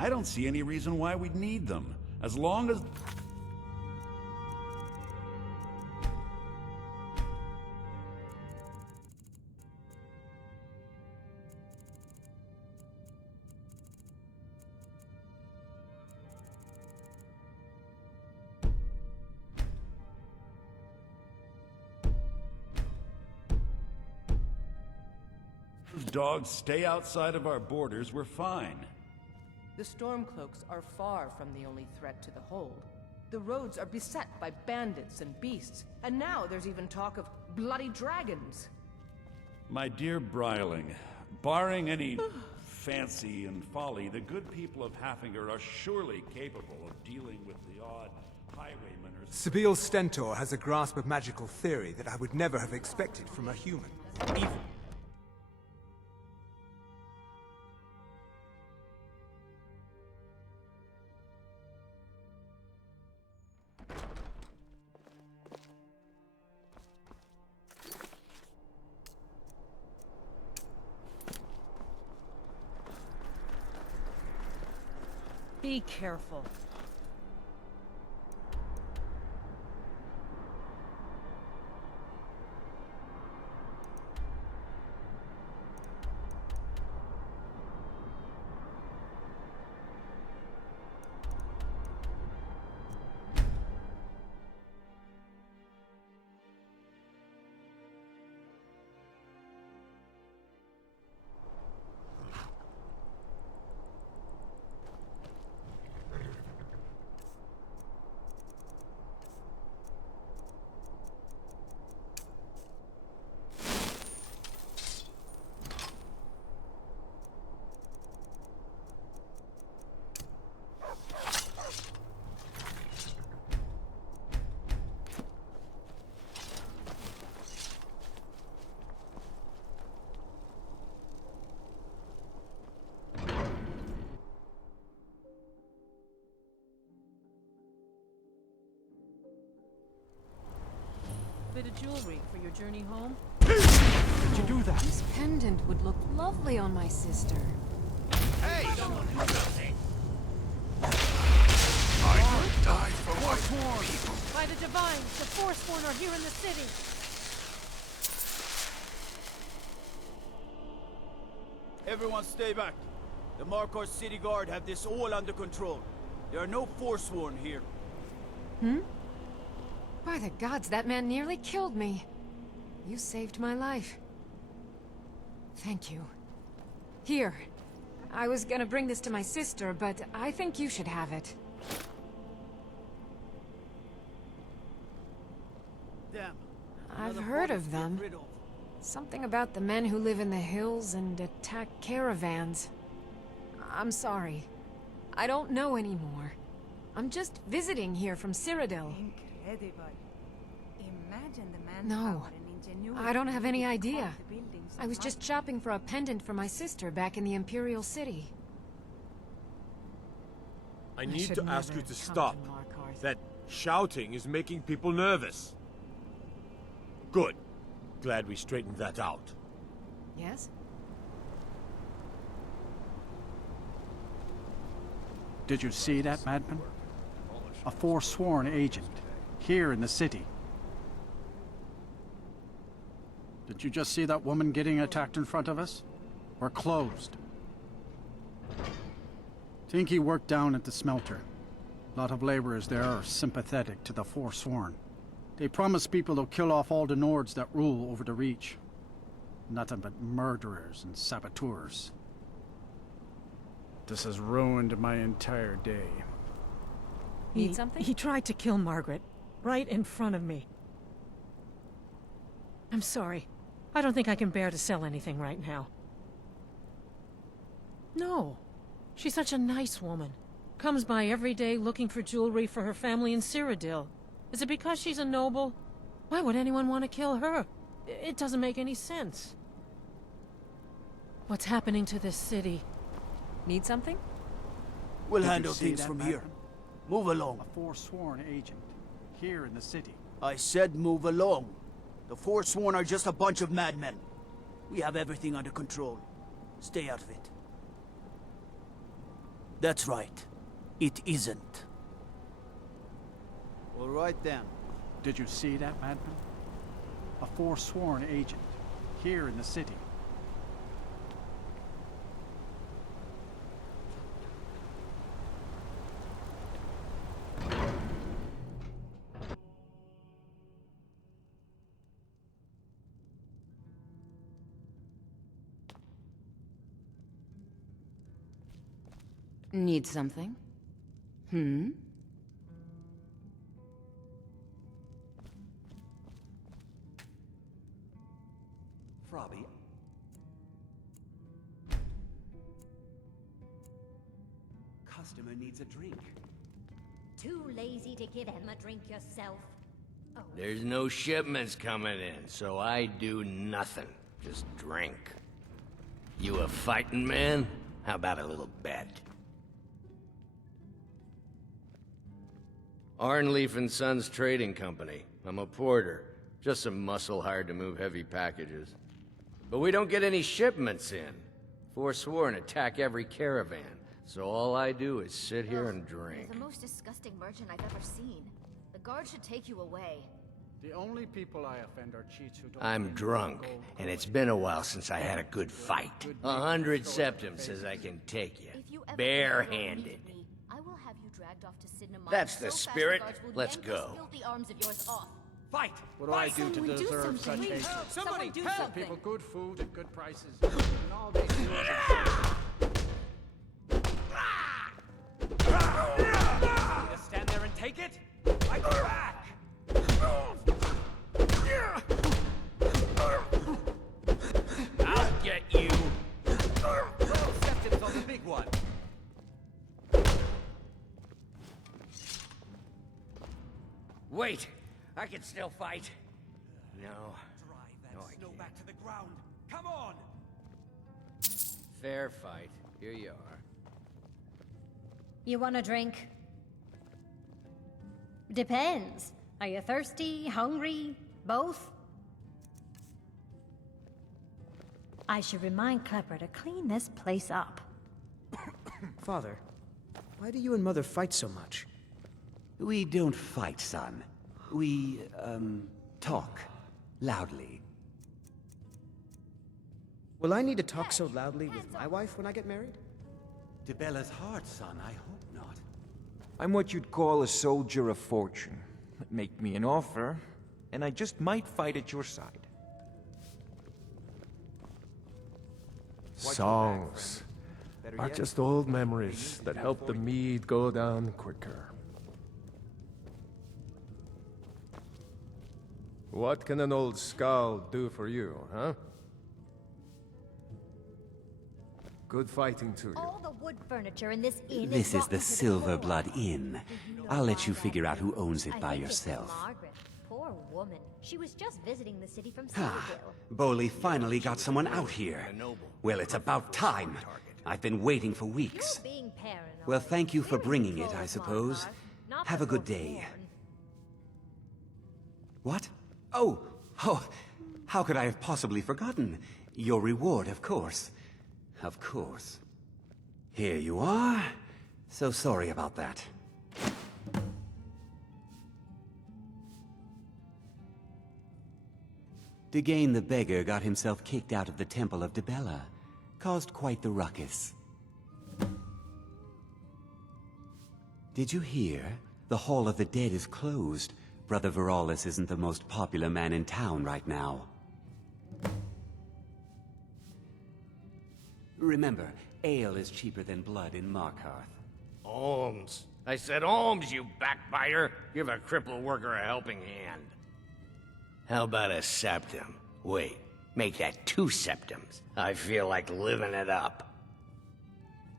I don't see any reason why we'd need them. As long as... dogs stay outside of our borders, we're fine. The Stormcloaks are far from the only threat to the hold. The roads are beset by bandits and beasts, and now there's even talk of bloody dragons. My dear Bryling, barring any fancy and folly, the good people of Haffinger are surely capable of dealing with the odd highwayman or... Sabil Stentor has a grasp of magical theory that I would never have expected from a human. Even... Be careful. Bit of jewelry for your journey home? Did you do that? This pendant would look lovely on my sister. Hey! Someone do something! I would die for what people. By the Divines, the Forsworn are here in the city! Everyone stay back. The Markarth City Guard have this all under control. There are no Forsworn here. Hmm? By the gods, that man nearly killed me. You saved my life. Thank you. Here. I was gonna bring this to my sister, but I think you should have it. Damn. I've heard of them. Something about the men who live in the hills and attack caravans. I'm sorry. I don't know anymore. I'm just visiting here from Cyrodiil. Incredible. Imagine the No, manpower and ingenuity I don't have any to idea. construct the buildings I was of just Markarth. shopping for a pendant for my sister back in the Imperial City. I need should to ask never you to come stop. to Markarth. That shouting is making people nervous. Good. Glad we straightened that out. Yes? Did you see that, madman? A forsworn agent, here in the city. Did you just see that woman getting attacked in front of us? We're closed. Think he worked down at the smelter. A lot of laborers there are sympathetic to the forsworn. They promise people they'll kill off all the Nords that rule over the Reach. Nothing but murderers and saboteurs. This has ruined my entire day. Need something? He tried to kill Margaret, right in front of me. I'm sorry. I don't think I can bear to sell anything right now. No. She's such a nice woman. Comes by every day looking for jewelry for her family in Cyrodiil. Is it because she's a noble? Why would anyone want to kill her? It doesn't make any sense. What's happening to this city? Need something? We'll Did you handle see things that, from madman? here. Move along. A forsworn agent, here in the city. I said move along. The Forsworn are just a bunch of madmen. We have everything under control. Stay out of it. That's right. It isn't. All right then. Did you see that madman? A forsworn agent, here in the city. Need something? Hmm? Frobby. Customer needs a drink. Too lazy to give him a drink yourself. Oh. There's no shipments coming in, so I do nothing. Just drink. You a fighting man? How about a little bet? Arnleaf and Sons Trading Company. I'm a porter. Just some muscle hired to move heavy packages. But we don't get any shipments in. Forsworn attack every caravan. So all I do is sit here and drink. The most disgusting merchant I've ever seen. The guard should take you away. The only people I offend are cheats who don't... I'm drunk, and it's been a while since I had a good fight. 100 septims says I can take you. Barehanded. I will have you dragged off to Sidney. That's the spirit. Let's go. Filthy arms of yours off. Fight! What do I do to deserve such Please, hatred? somebody do Give something. people good food at good prices, and all they do is... Just stand there and take it? I go back! I'll get you. Septims on the big one. Wait, I can still fight. No. Drive No, that I snow can't. back to the ground. Come on! Fair fight. Here you are. You want a drink? Depends. Are you thirsty, hungry, both? I should remind Klepper to clean this place up. Father, why do you and Mother fight so much? We don't fight, son. We, talk. Loudly. Will I need to talk so loudly with my wife when I get married? To Bella's heart, son, I hope not. I'm what you'd call a soldier of fortune. Make me an offer, and I just might fight at your side. Songs are just old memories that help the mead go down quicker. What can an old skull do for you, huh? Good fighting to you. All the wood furniture in this inn This is rotten the to Silver core. Blood Inn. I'll let you figure out who owns it by yourself. Margaret. Poor woman. She was just visiting the city from Ah, Citadel. Boley finally got someone out here. Well, it's about time. I've been waiting for weeks. You're being paranoid. Well, thank you for We're bringing it, controlled, I suppose. Mark. Not Have the a good day. Forsworn. What? Oh, how could I have possibly forgotten? Your reward, of course. Of course. Here you are. So sorry about that. Degane the beggar got himself kicked out of the Temple of Dibella. Caused quite the ruckus. Did you hear? The Hall of the Dead is closed. Brother Veralis isn't the most popular man in town right now. Remember, ale is cheaper than blood in Markarth. Alms. I said alms, you backbiter. Give a crippled worker a helping hand. How about a septim? Wait, make that 2 septims. I feel like living it up.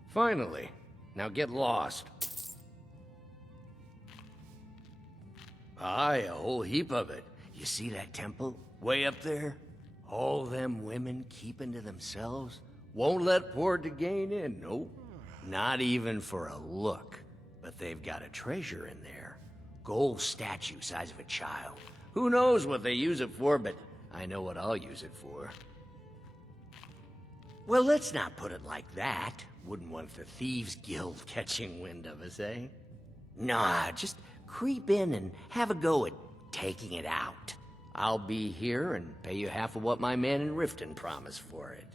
Finally. Now get lost. Aye, a whole heap of it. You see that temple? Way up there? All them women keeping to themselves? Won't let poor Degane in, nope. Not even for a look. But they've got a treasure in there. Gold statue size of a child. Who knows what they use it for, but I know what I'll use it for. Well, let's not put it like that. Wouldn't want the Thieves Guild catching wind of us, eh? Nah, just creep in and have a go at taking it out. I'll be here and pay you half of what my man in Riften promised for it.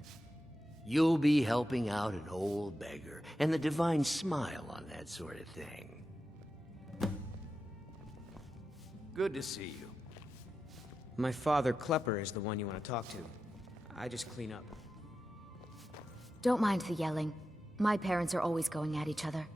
You'll be helping out an old beggar, and the divine smile on that sort of thing. Good to see you. My father, Klepper, is the one you want to talk to. I just clean up. Don't mind the yelling. My parents are always going at each other.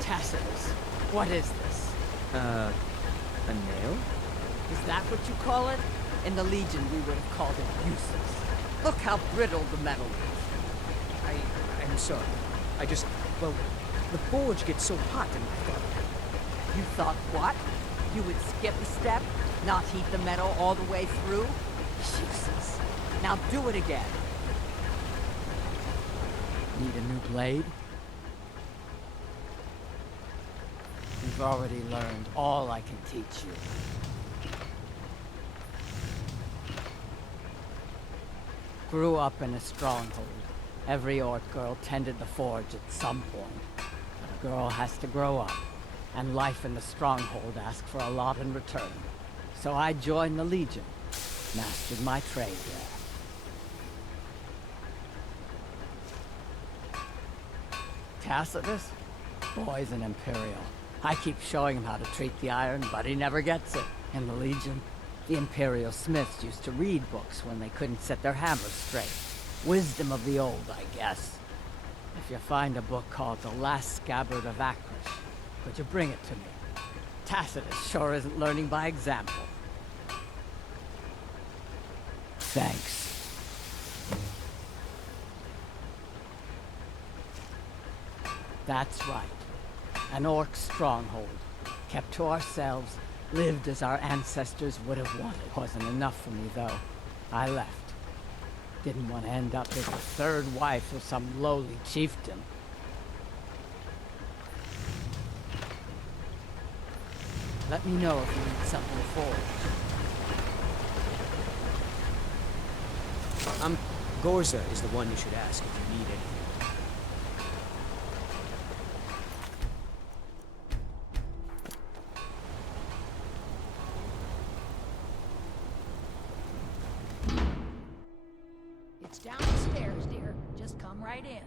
Tacitus, what is this? A nail? Is that what you call it? In the Legion, we would have called it useless. Look how brittle the metal is. I'm sorry. I just... well, the forge gets so hot and I thought... You thought what? You would skip a step? Not heat the metal all the way through? Jesus. Now do it again. Need a new blade? You've already learned all I can teach you. Grew up in a stronghold. Every orc girl tended the forge at some point. But a girl has to grow up, and life in the stronghold asks for a lot in return. So I joined the Legion, mastered my trade there. Tacitus? Boy's an Imperial. I keep showing him how to treat the iron, but he never gets it. In the Legion, the Imperial smiths used to read books when they couldn't set their hammers straight. Wisdom of the old, I guess. If you find a book called The Last Scabbard of Akrish, could you bring it to me? Tacitus sure isn't learning by example. Thanks. That's right. An orc stronghold. Kept to ourselves, lived as our ancestors would have wanted. Wasn't enough for me, though. I left. Didn't want to end up as the third wife of some lowly chieftain. Let me know if you need something forged. Gorza is the one you should ask if you need anything. It's downstairs, dear. Just come right in.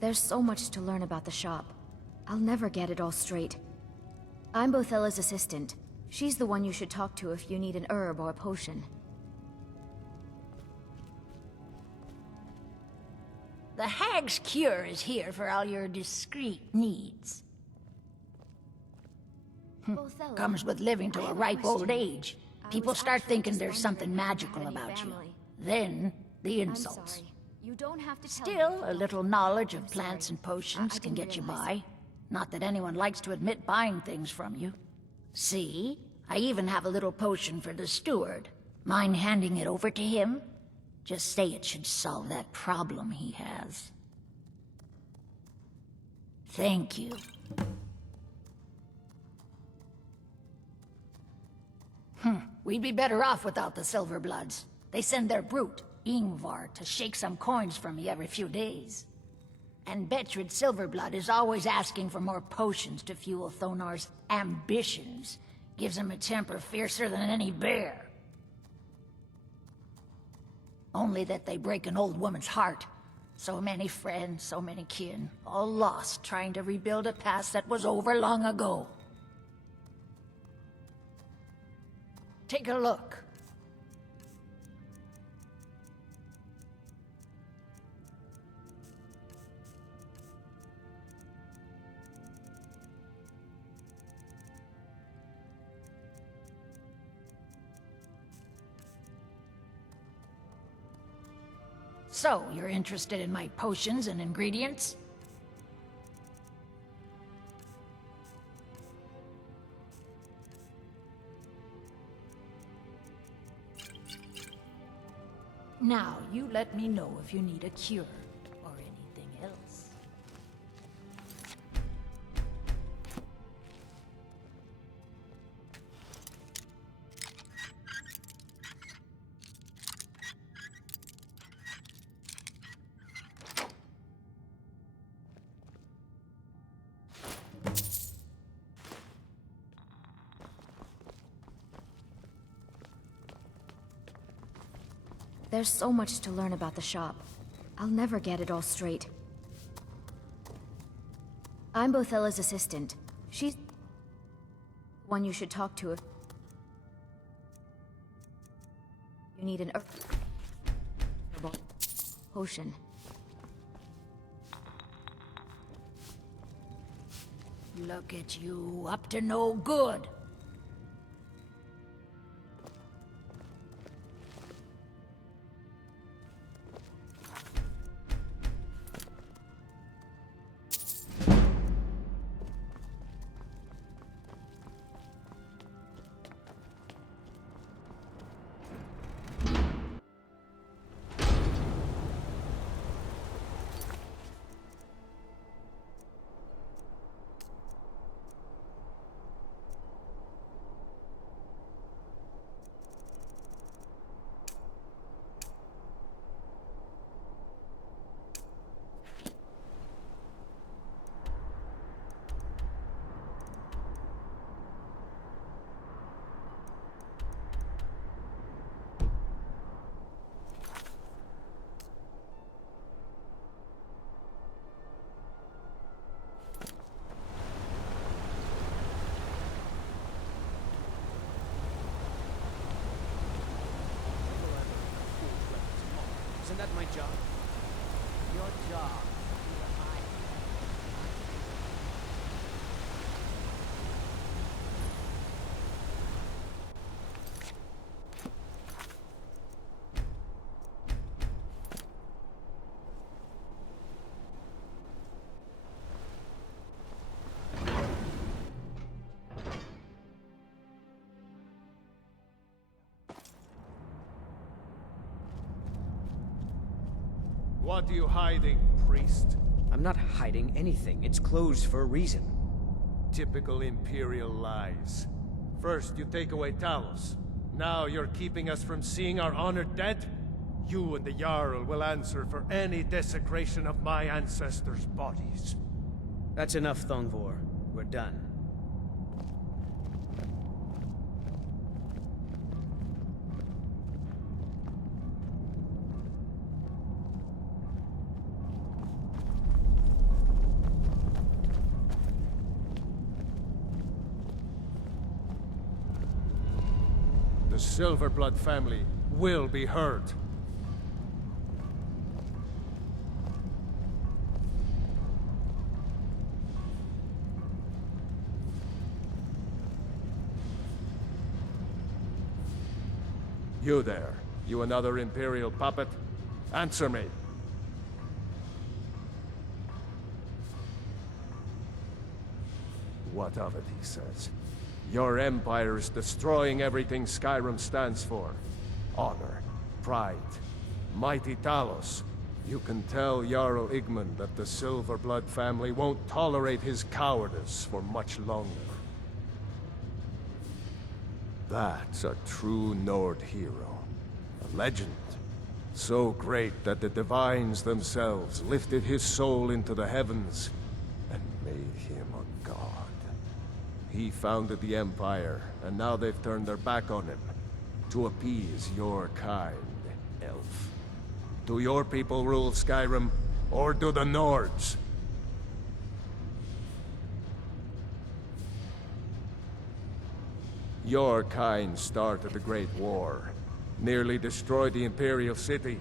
There's so much to learn about the shop. I'll never get it all straight. I'm Bothella's assistant. She's the one you should talk to if you need an herb or a potion. The Hag's Cure is here for all your discreet needs. Comes with living to a ripe old age. People start thinking there's something magical about you. Then, the insults. You don't have to Still, a little knowledge of plants and potions can get you by. Not that anyone likes to admit buying things from you. See? I even have a little potion for the steward. Mind handing it over to him? Just say it should solve that problem he has. Thank you. We'd be better off without the Silverbloods. They send their brute, Ingvar, to shake some coins from me every few days. And Betrid Silverblood is always asking for more potions to fuel Thonar's ambitions. Gives him a temper fiercer than any bear. Only that they break an old woman's heart. So many friends, so many kin, all lost trying to rebuild a past that was over long ago. Take a look. So, you're interested in my potions and ingredients? Now, you let me know if you need a cure, or anything else. There's so much to learn about the shop. I'll never get it all straight. I'm Bothella's assistant. She's the one you should talk to if you need an herbal potion. Look at you, up to no good. Isn't that my job? Your job. What are you hiding, priest? I'm not hiding anything. It's closed for a reason. Typical Imperial lies. First, you take away Talos. Now you're keeping us from seeing our honored dead? You and the Jarl will answer for any desecration of my ancestors' bodies. That's enough, Thongvor. We're done. The Silverblood family will be heard. You there, you another Imperial puppet? Answer me. What of it, he says. Your empire is destroying everything Skyrim stands for. Honor, pride, mighty Talos. You can tell Jarl Igmund that the Silverblood family won't tolerate his cowardice for much longer. That's a true Nord hero. A legend. So great that the divines themselves lifted his soul into the heavens and made him a god. He founded the Empire, and now they've turned their back on him to appease your kind, elf. Do your people rule Skyrim, or do the Nords? Your kind started the Great War, nearly destroyed the Imperial City.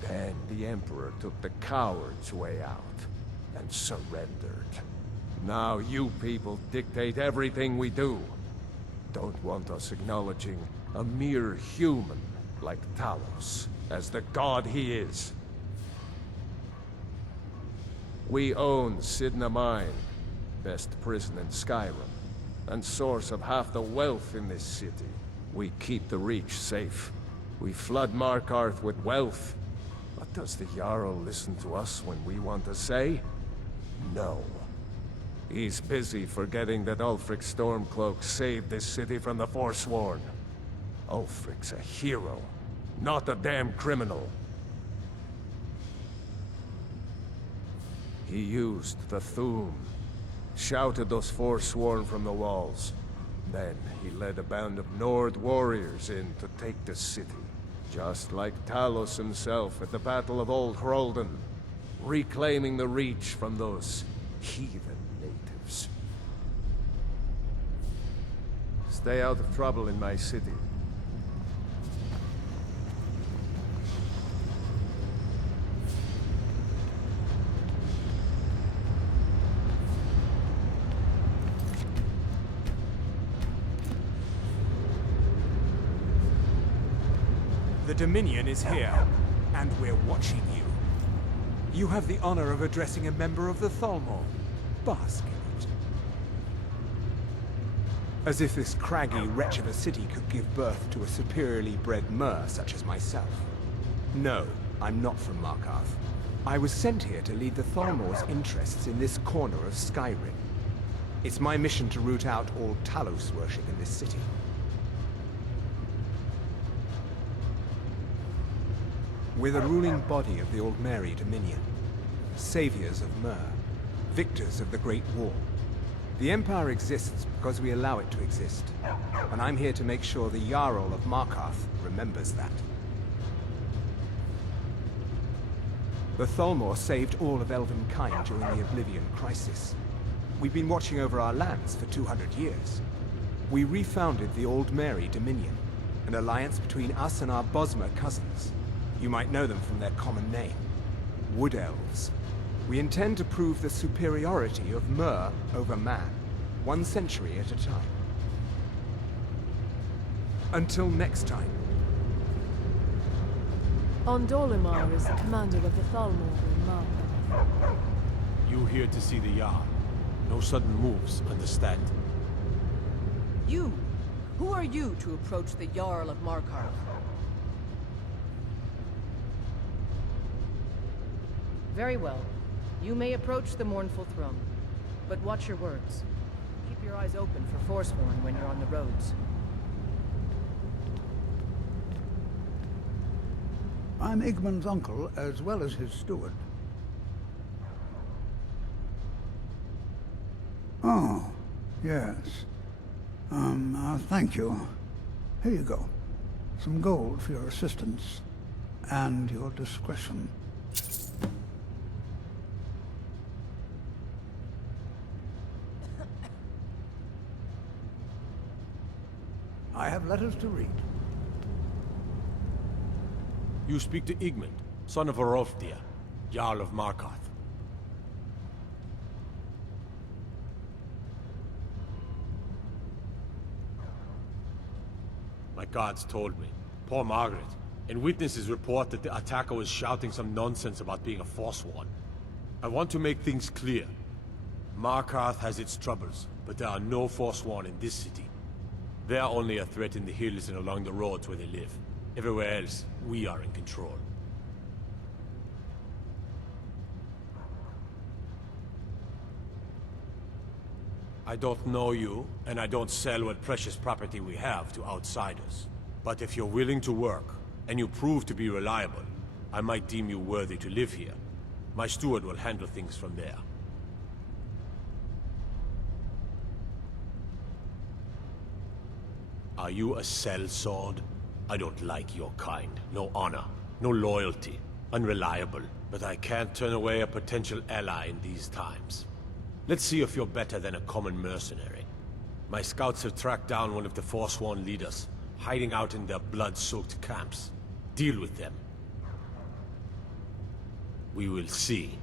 Then the Emperor took the coward's way out and surrendered. Now you people dictate everything we do. Don't want us acknowledging a mere human like Talos as the god he is. We own Sidna Mine, best prison in Skyrim, and source of half the wealth in this city. We keep the Reach safe. We flood Markarth with wealth. But does the Jarl listen to us when we want to say? No. He's busy forgetting that Ulfric Stormcloak saved this city from the Forsworn. Ulfric's a hero, not a damn criminal. He used the Thu'um, shouted those Forsworn from the walls. Then he led a band of Nord warriors in to take the city. Just like Talos himself at the Battle of Old Hroldan, reclaiming the Reach from those heathen natives. Stay out of trouble in my city. The Dominion is here, and we're watching you. You have the honor of addressing a member of the Thalmor. Bask in it. As if this craggy wretch of a city could give birth to a superiorly bred mer such as myself. No, I'm not from Markarth. I was sent here to lead the Thalmor's interests in this corner of Skyrim. It's my mission to root out all Talos worship in this city. We're the ruling body of the Old Mary Dominion. Saviors of Mer. Victors of the Great War. The Empire exists because we allow it to exist. And I'm here to make sure the Jarl of Markarth remembers that. The Thalmor saved all of Elvenkind during the Oblivion Crisis. We've been watching over our lands for 200 years. We refounded the Old Mary Dominion, an alliance between us and our Bosmer cousins. You might know them from their common name, Wood Elves. We intend to prove the superiority of Mer over man, 1 century at a time. Until next time. Ondolimar is the commander of the Thalmor in Markarth. You here to see the Jarl. No sudden moves, understand? You! Who are you to approach the Jarl of Markarth? Very well. You may approach the mournful throne. But watch your words. Keep your eyes open for Forsworn when you're on the roads. I'm Igmund's uncle, as well as his steward. Oh, yes. Thank you. Here you go. Some gold for your assistance. And your discretion. I have letters to read. You speak to Igmund, son of Orolfdir, Jarl of Markarth. My guards told me. Poor Margaret. And witnesses report that the attacker was shouting some nonsense about being a Forsworn. I want to make things clear. Markarth has its troubles, but there are no Forsworn in this city. They are only a threat in the hills and along the roads where they live. Everywhere else, we are in control. I don't know you, and I don't sell what precious property we have to outsiders. But if you're willing to work, and you prove to be reliable, I might deem you worthy to live here. My steward will handle things from there. Are you a sellsword? I don't like your kind. No honor, no loyalty, unreliable. But I can't turn away a potential ally in these times. Let's see if you're better than a common mercenary. My scouts have tracked down one of the Forsworn leaders, hiding out in their blood-soaked camps. Deal with them. We will see.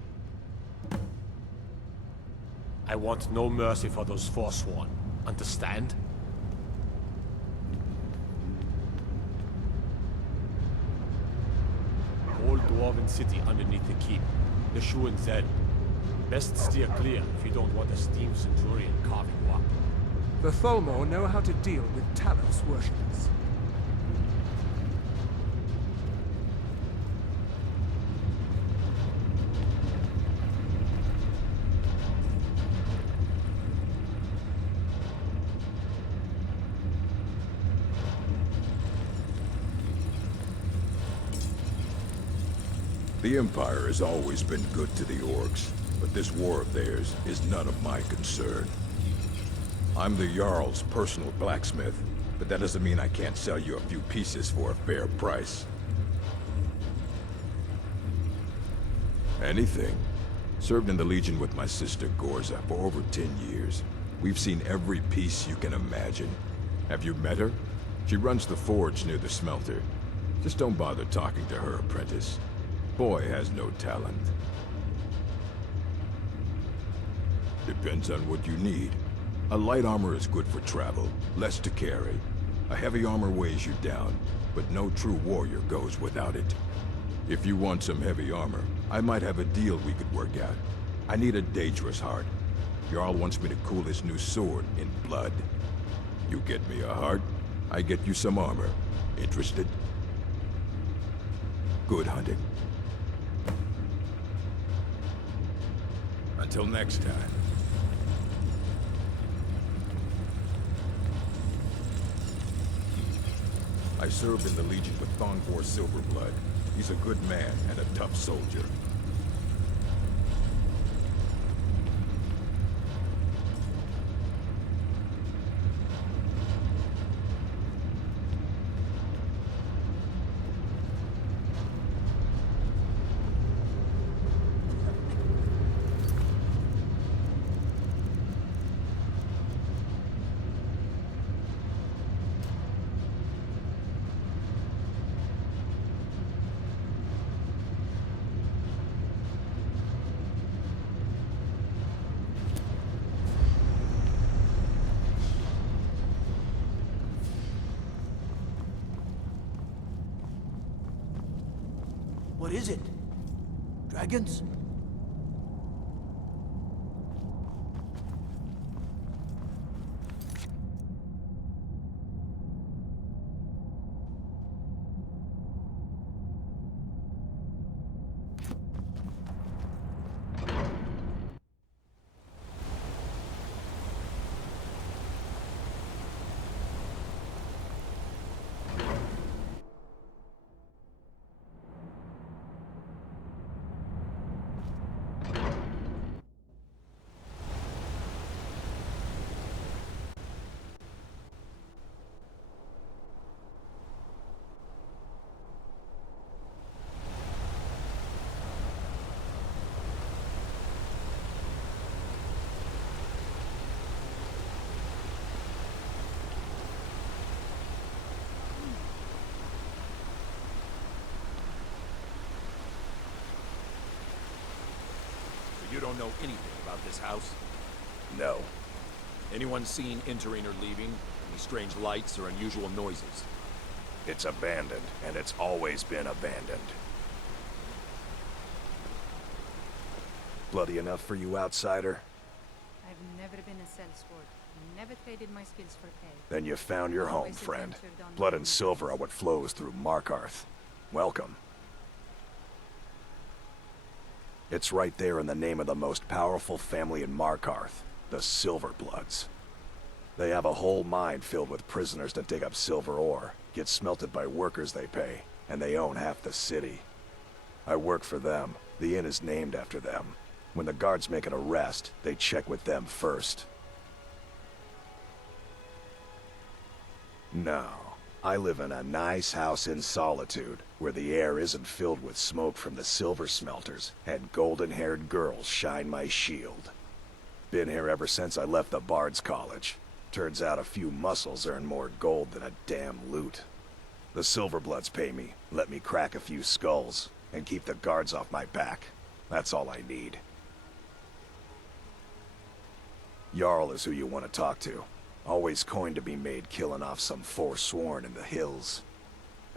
I want no mercy for those Forsworn. Understand? Old dwarven city underneath the keep. The Shu and Zed. Best steer clear if you don't want a steam centurion carving you up. The Tholmor know how to deal with Talos worshippers. The Empire has always been good to the orcs, but this war of theirs is none of my concern. I'm the Jarl's personal blacksmith, but that doesn't mean I can't sell you a few pieces for a fair price. Anything. Served in the Legion with my sister Gorza for over 10 years. We've seen every piece you can imagine. Have you met her? She runs the forge near the smelter. Just don't bother talking to her, apprentice. Boy has no talent. Depends on what you need. A light armor is good for travel, less to carry. A heavy armor weighs you down, but no true warrior goes without it. If you want some heavy armor, I might have a deal we could work out. I need a dangerous heart. Jarl wants me to cool his new sword in blood. You get me a heart, I get you some armor. Interested? Good hunting. Until next time. I served in the Legion with Thongvor Silverblood. He's a good man and a tough soldier. What is it? Dragons? You don't know anything about this house? No. Anyone seen entering or leaving? Any strange lights or unusual noises? It's abandoned, and it's always been abandoned. Bloody enough for you, outsider? I've never been a sellsword. Never traded my skills for pay. Then you found your home, friend. Blood and silver are what flows through Markarth. Welcome. It's right there in the name of the most powerful family in Markarth, the Silverbloods. They have a whole mine filled with prisoners that dig up silver ore, get smelted by workers they pay, and they own half the city. I work for them. The inn is named after them. When the guards make an arrest, they check with them first. No. I live in a nice house in solitude, where the air isn't filled with smoke from the silver smelters, and golden-haired girls shine my shield. Been here ever since I left the Bard's College. Turns out a few muscles earn more gold than a damn loot. The Silverbloods pay me, let me crack a few skulls, and keep the guards off my back. That's all I need. Jarl is who you want to talk to. Always coin to be made killing off some Forsworn in the hills.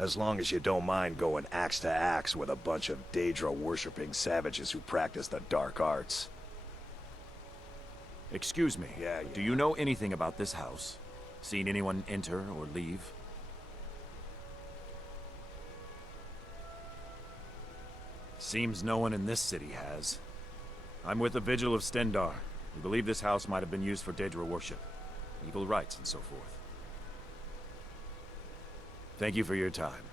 As long as you don't mind going axe to axe with a bunch of Daedra-worshipping savages who practice the dark arts. Excuse me, do you know anything about this house? Seen anyone enter or leave? Seems no one in this city has. I'm with the Vigil of Stendarr. We believe this house might have been used for Daedra worship, evil rites, and so forth. Thank you for your time.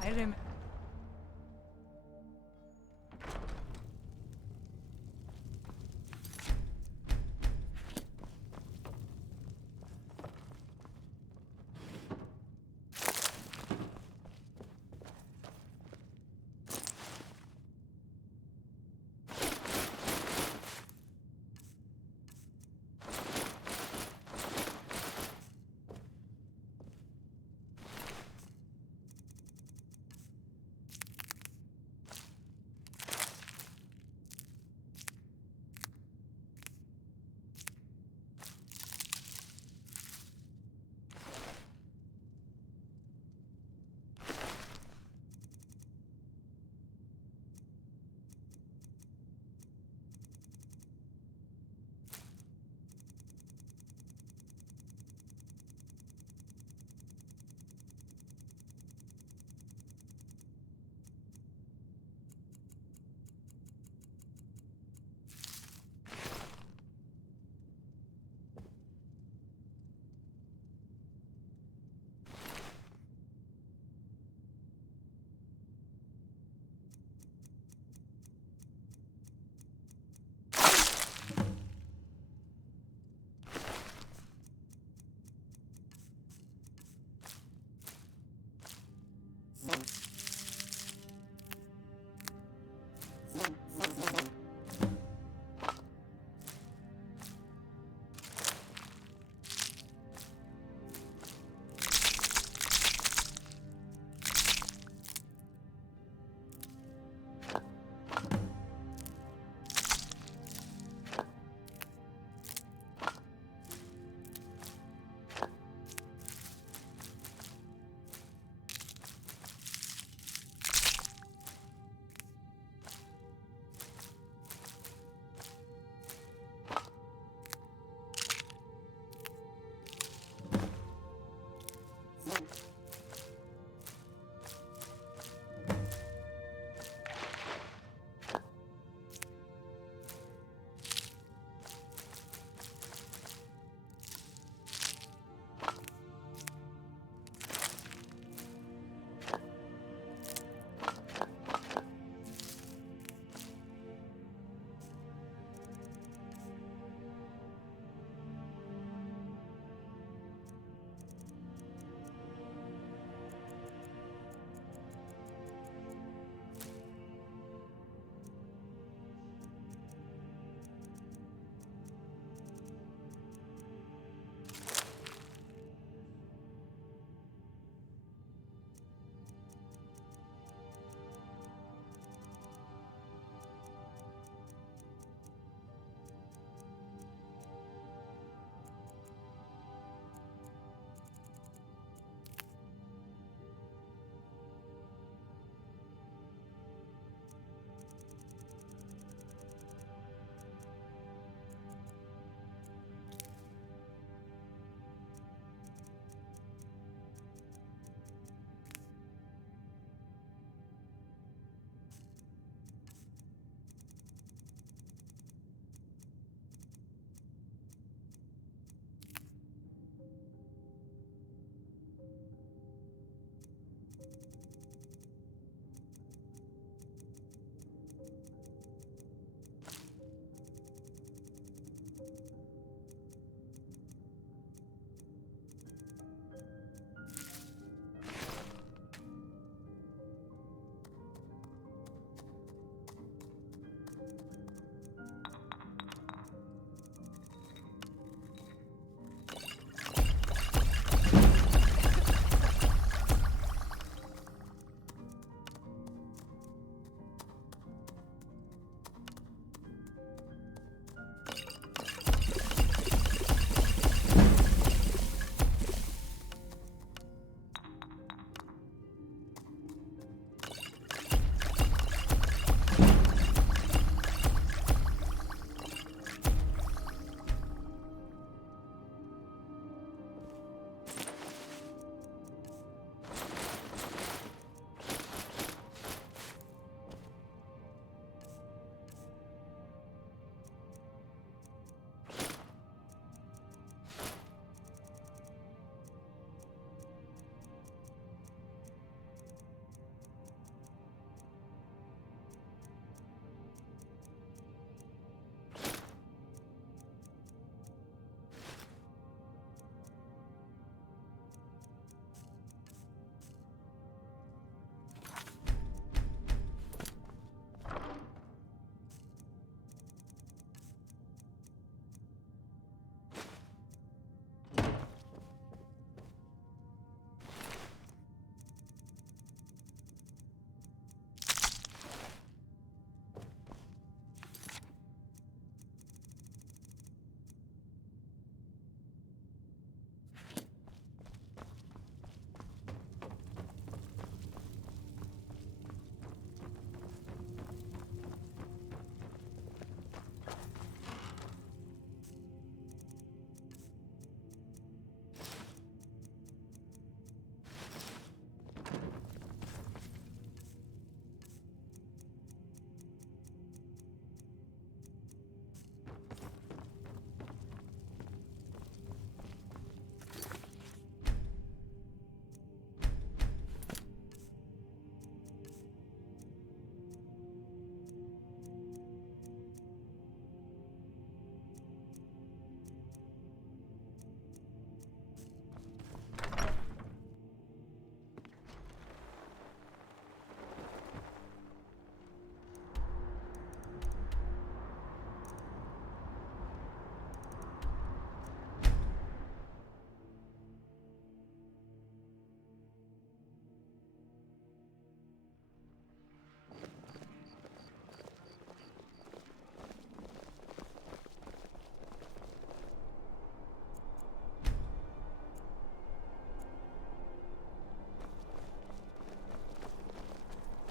I remember.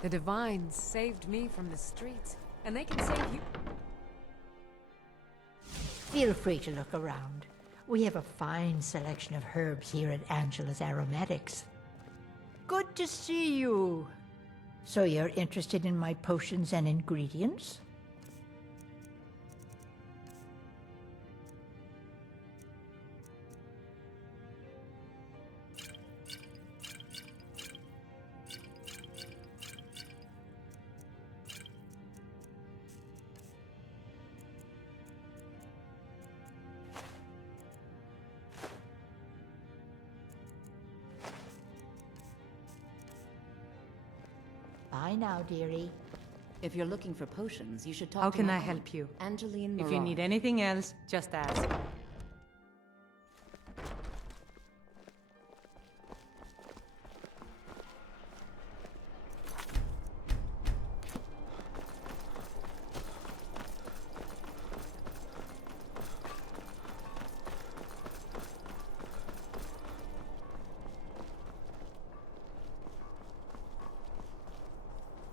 The Divines saved me from the streets, and they can save you. Feel free to look around. We have a fine selection of herbs here at Angela's Aromatics. Good to see you. So you're interested in my potions and ingredients? Bye now, dearie. If you're looking for potions, you should talk How to can I Mom. help you? Angeline If you Moreau. need anything else, just ask.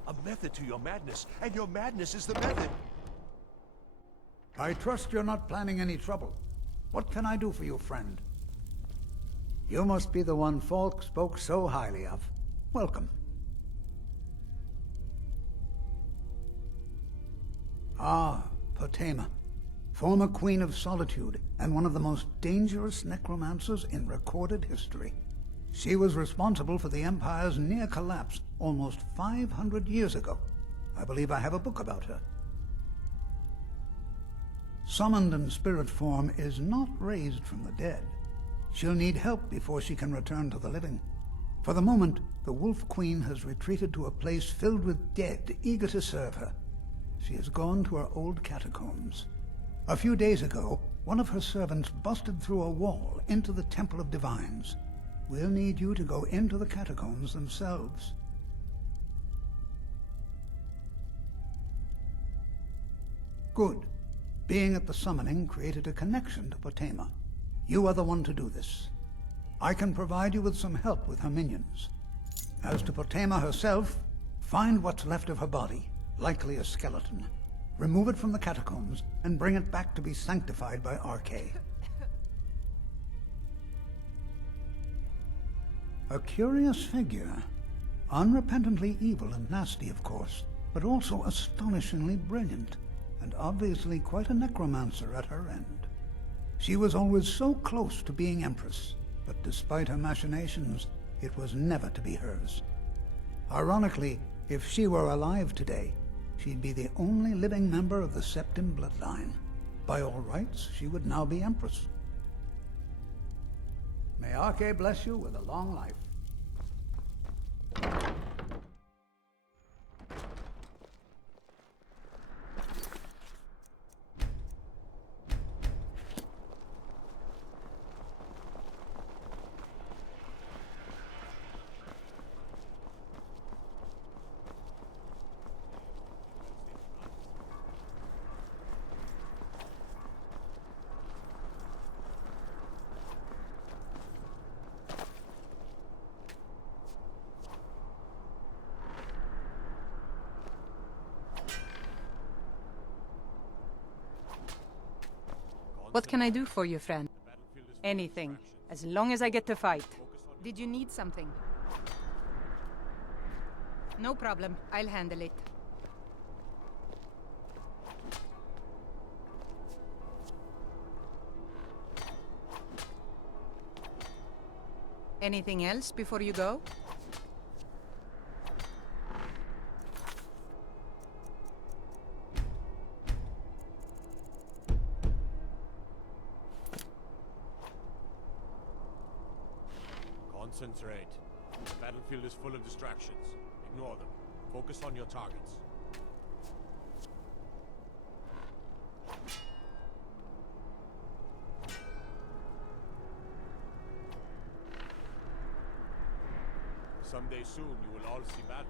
A method to your madness, and your madness is the method. I trust you're not planning any trouble. What can I do for you, friend? You must be the one Falk spoke so highly of. Welcome. Ah, Potema, former Queen of Solitude, and one of the most dangerous necromancers in recorded history. She was responsible for the Empire's near collapse almost 500 years ago. I believe I have a book about her. Summoned in spirit form is not raised from the dead. She'll need help before she can return to the living. For the moment, the Wolf Queen has retreated to a place filled with dead, eager to serve her. She has gone to her old catacombs. A few days ago, one of her servants busted through a wall into the Temple of Divines. We'll need you to go into the catacombs themselves. Good. Being at the summoning created a connection to Potema. You are the one to do this. I can provide you with some help with her minions. As to Potema herself, find what's left of her body, likely a skeleton. Remove it from the catacombs and bring it back to be sanctified by RK. A curious figure. Unrepentantly evil and nasty, of course, but also astonishingly brilliant, and obviously quite a necromancer at her end. She was always so close to being Empress, but despite her machinations, it was never to be hers. Ironically, if she were alive today, she'd be the only living member of the Septim bloodline. By all rights, she would now be Empress. May RK bless you with a long life. What can I do for you, friend? Anything, as long as I get to fight. Did you need something? No problem, I'll handle it. Anything else before you go? Concentrate. The battlefield is full of distractions. Ignore them. Focus on your targets. Someday soon you will all see battle,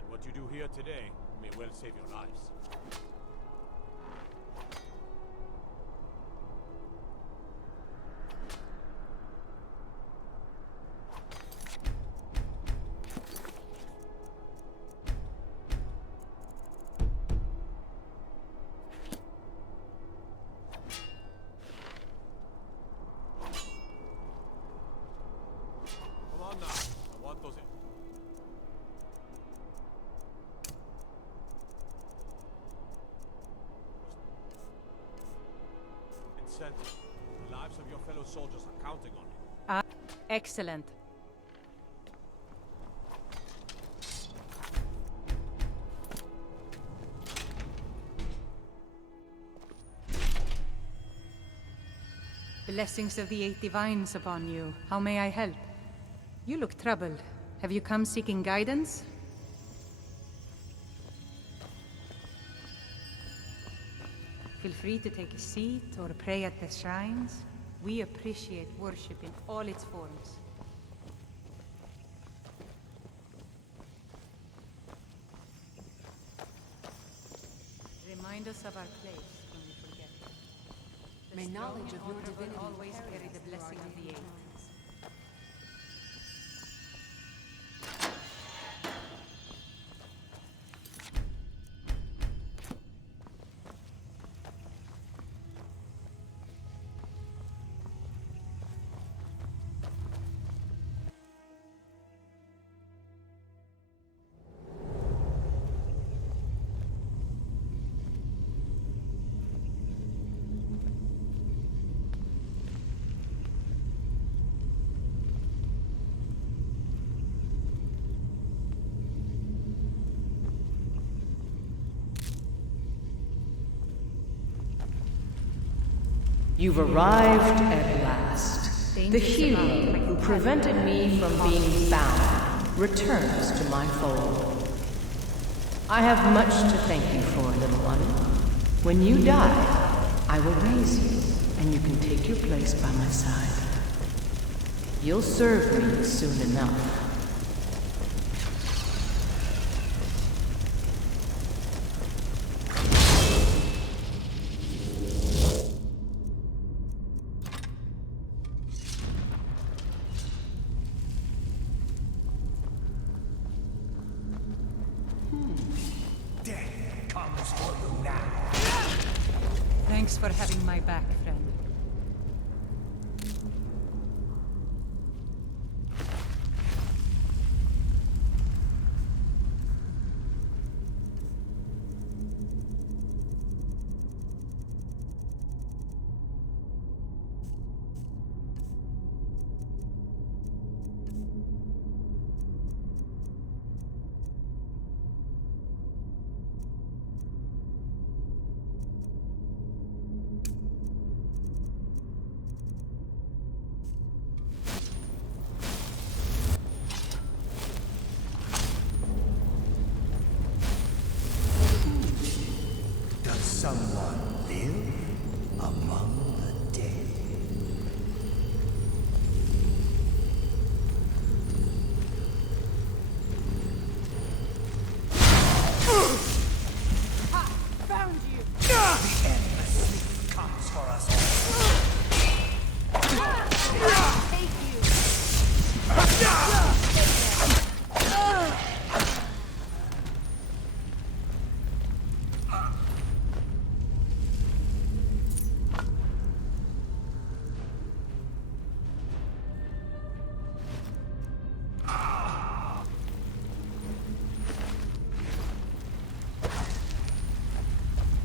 and what you do here today may well save your lives. sent it. The lives of your fellow soldiers are counting on it. Ah, excellent. Blessings of the Eight Divines upon you. How may I help? You look troubled. Have you come seeking guidance? Feel free to take a seat or pray at the shrines. We appreciate worship in all its forms. Remind us of our place when we forget. May knowledge of your divinity always carry the blessing of the Eight. You've arrived at last. The hero who prevented me from being bound returns to my fold. I have much to thank you for, little one. When you die, I will raise you, and you can take your place by my side. You'll serve me soon enough. Thanks for having my back, friend. Someone live among the dead? Ha! Found you! The endless sleep comes for us all. Take you!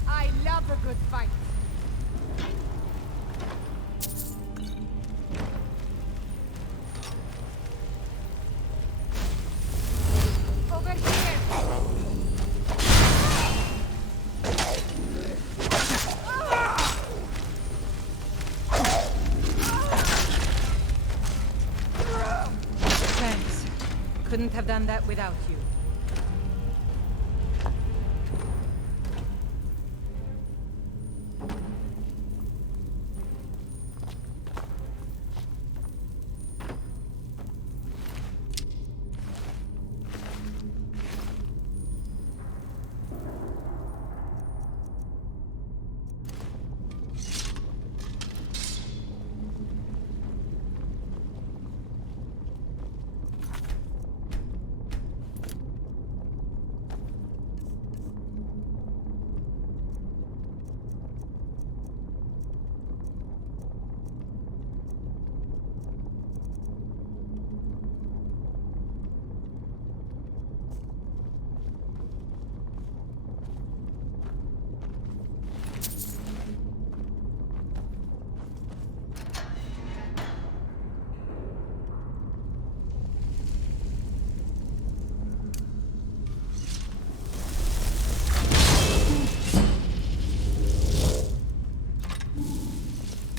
I love a good fight. Over here. Thanks. Couldn't have done that without you.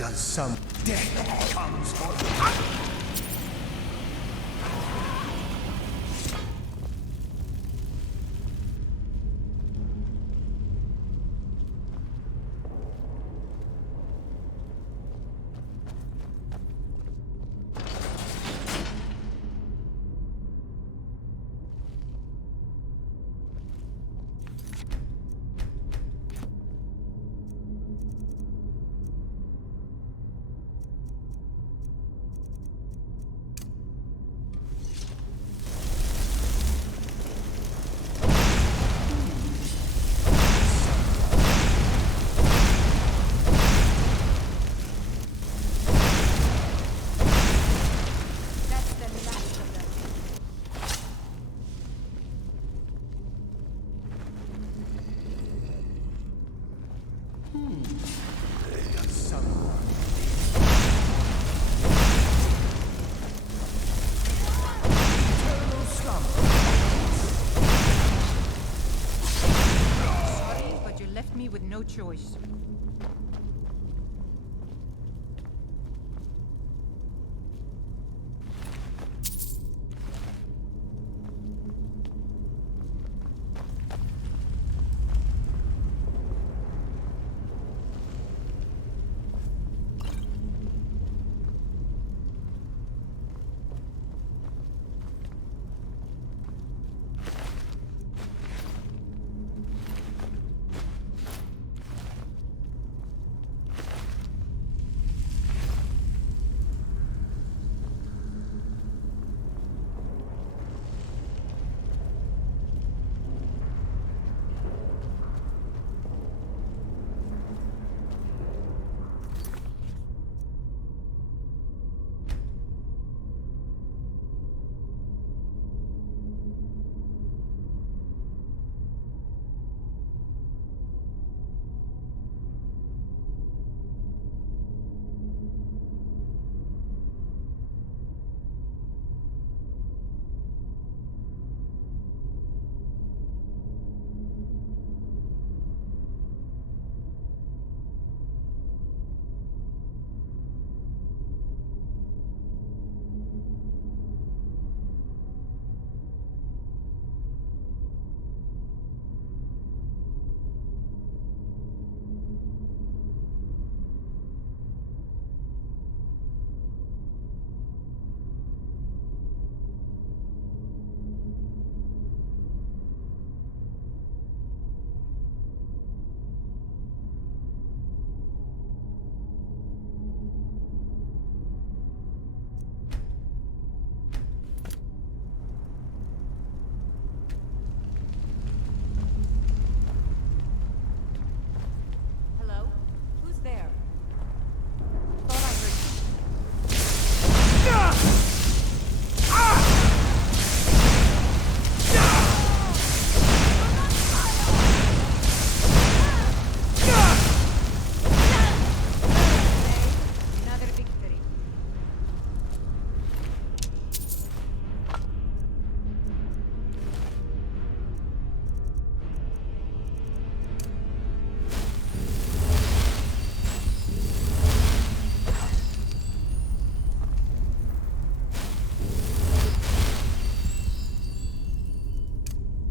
Does some death comes for... With no choice.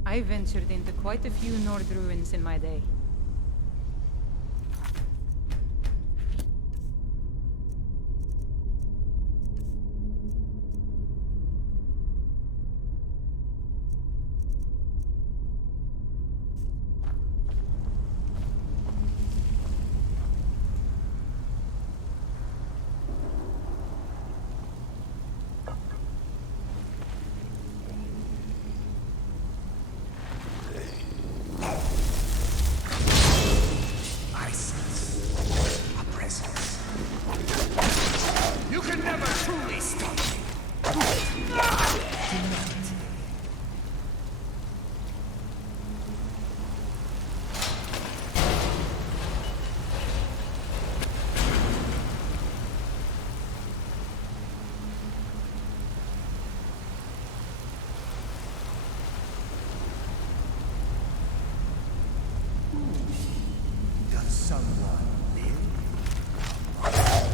I ventured into quite a few Nord ruins in my day. Does someone live?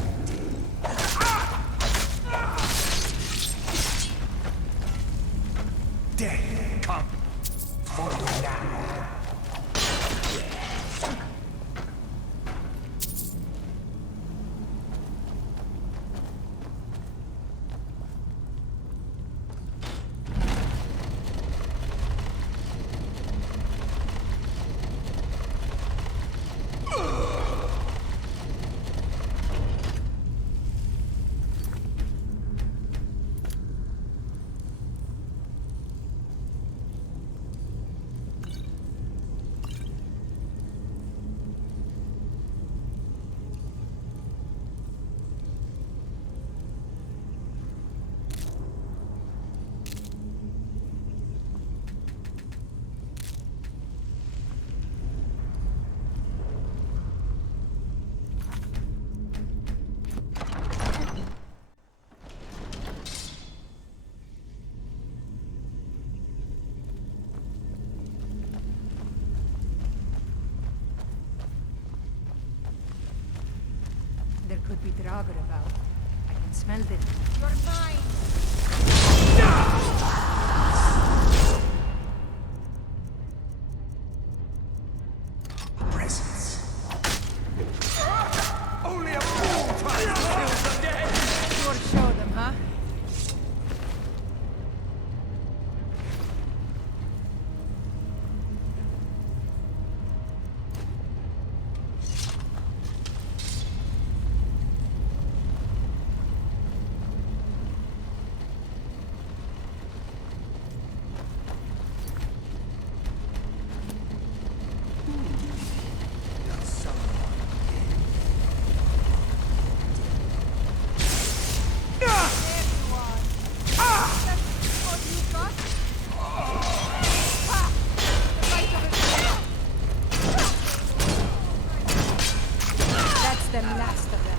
Could be Draugr about. I can smell them. You're mine! Presence. Only a fool tries to kill the dead! You want to show them, huh? The last of them.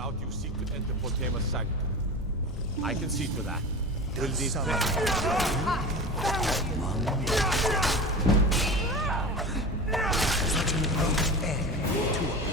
doubt you seek to enter Potema's sanctum. I can see to that. Will this such an abrupt end to a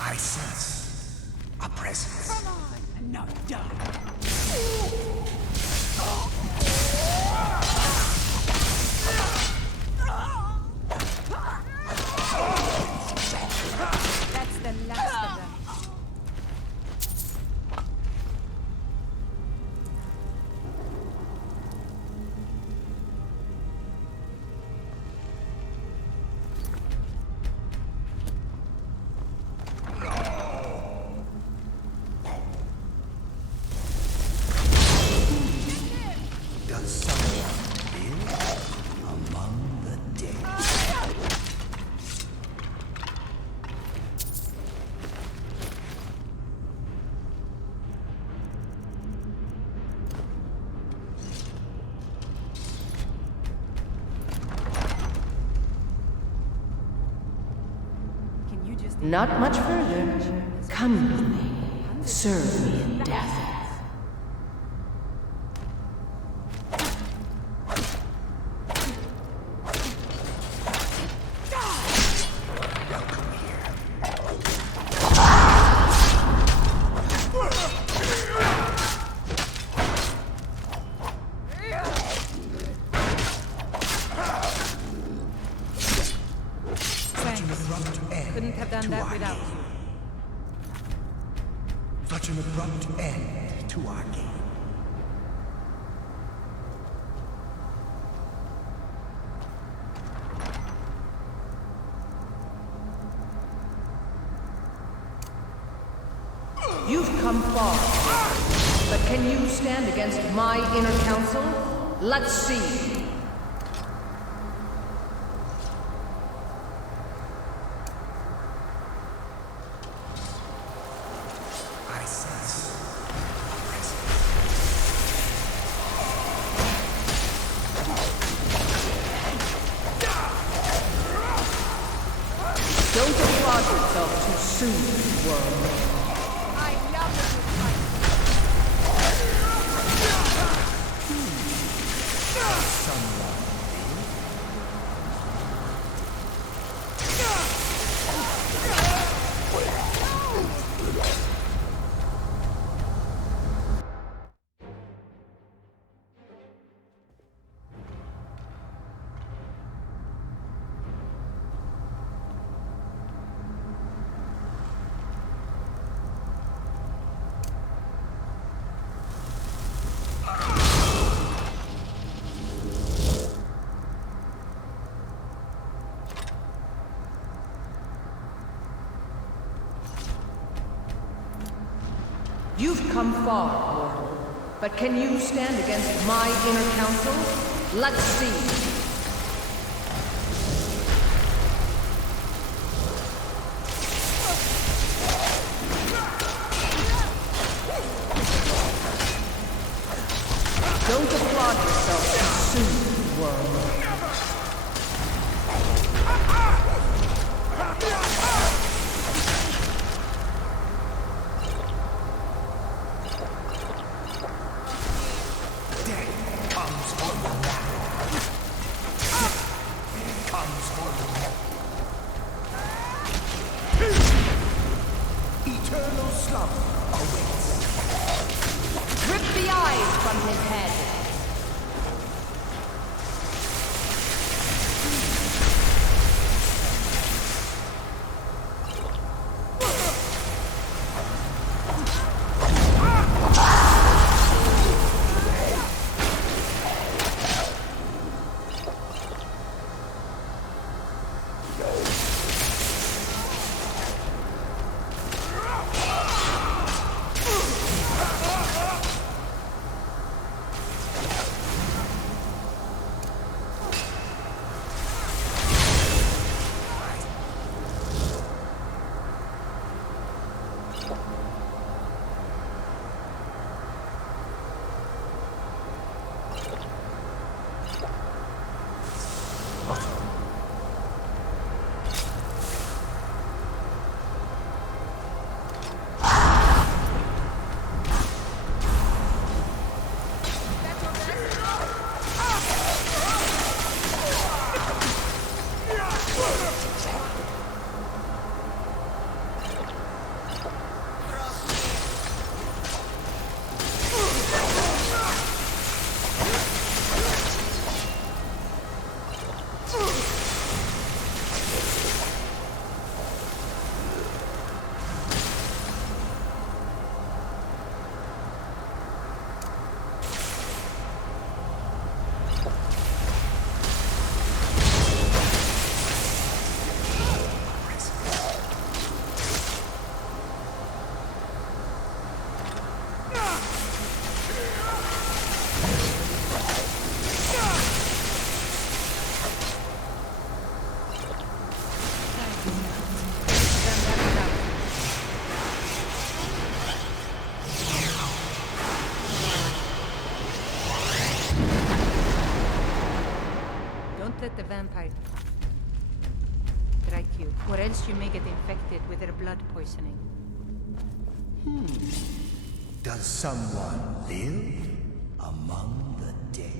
I sense a presence. Come on, and now die. That's the last of them. Not much further. Come with me. Serve me in death. Couldn't have done that without you. Such an abrupt end to our game. You've come far, but can you stand against my inner council? Let's see. Don't applaud yourself too soon, world. I love it. You've come far, mortal. But can you stand against my inner council? Let's see. Don't applaud yourself too soon, world. Eternal slumber awaits. Rip the eyes from his head. Let the vampire. Did I you, or else you may get infected with their blood poisoning. Does someone live among the dead?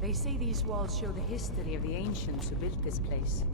They say these walls show the history of the ancients who built this place.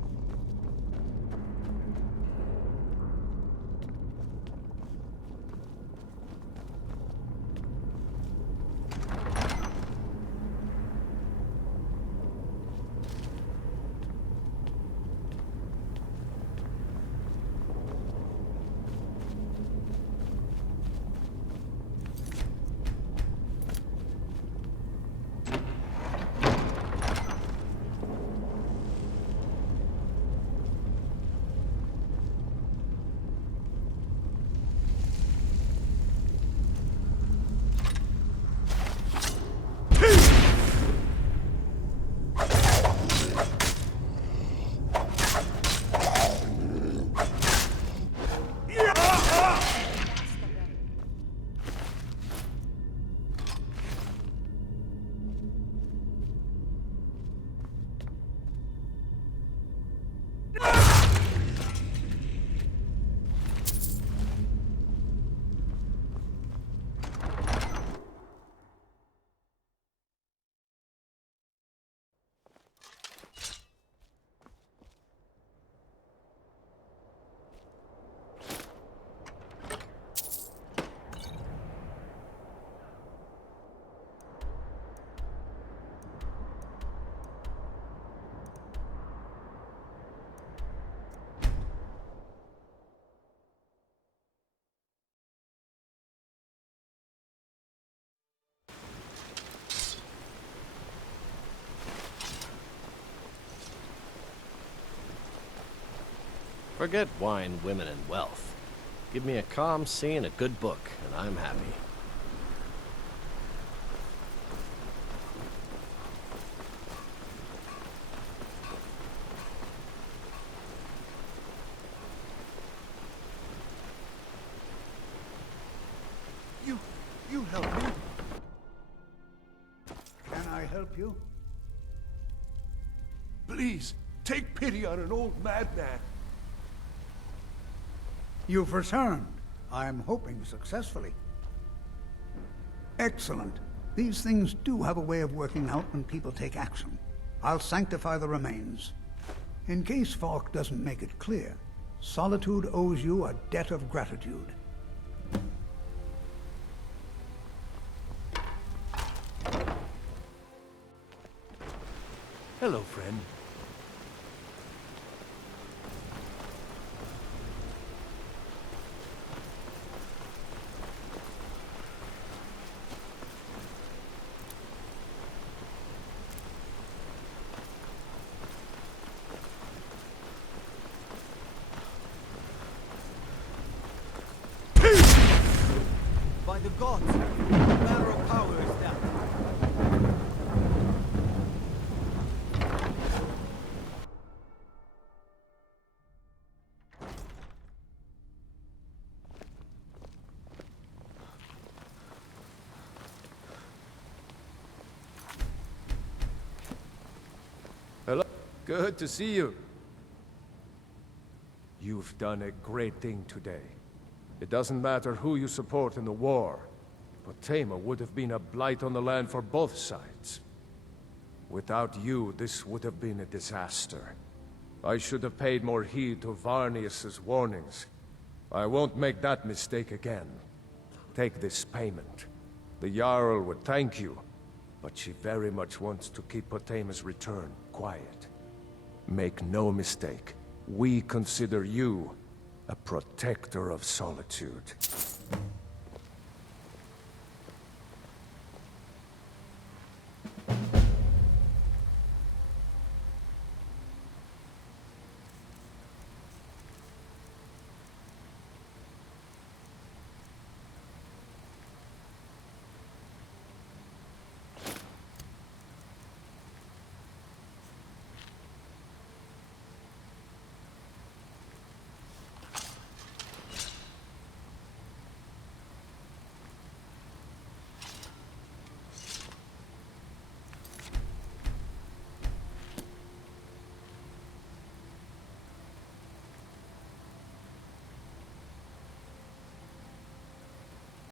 Forget wine, women, and wealth. Give me a calm sea and a good book, and I'm happy. You help me. Can I help you? Please, take pity on an old madman. You've returned. I'm hoping successfully. Excellent. These things do have a way of working out when people take action. I'll sanctify the remains. In case Falk doesn't make it clear, Solitude owes you a debt of gratitude. Hello, friend. By the gods, what manner of power is that? Hello. Good to see you. You've done a great thing today. It doesn't matter who you support in the war, but Tama would have been a blight on the land for both sides. Without you, this would have been a disaster. I should have paid more heed to Varnius's warnings. I won't make that mistake again. Take this payment. The Jarl would thank you, but she very much wants to keep Potema's return quiet. Make no mistake, we consider you a protector of solitude.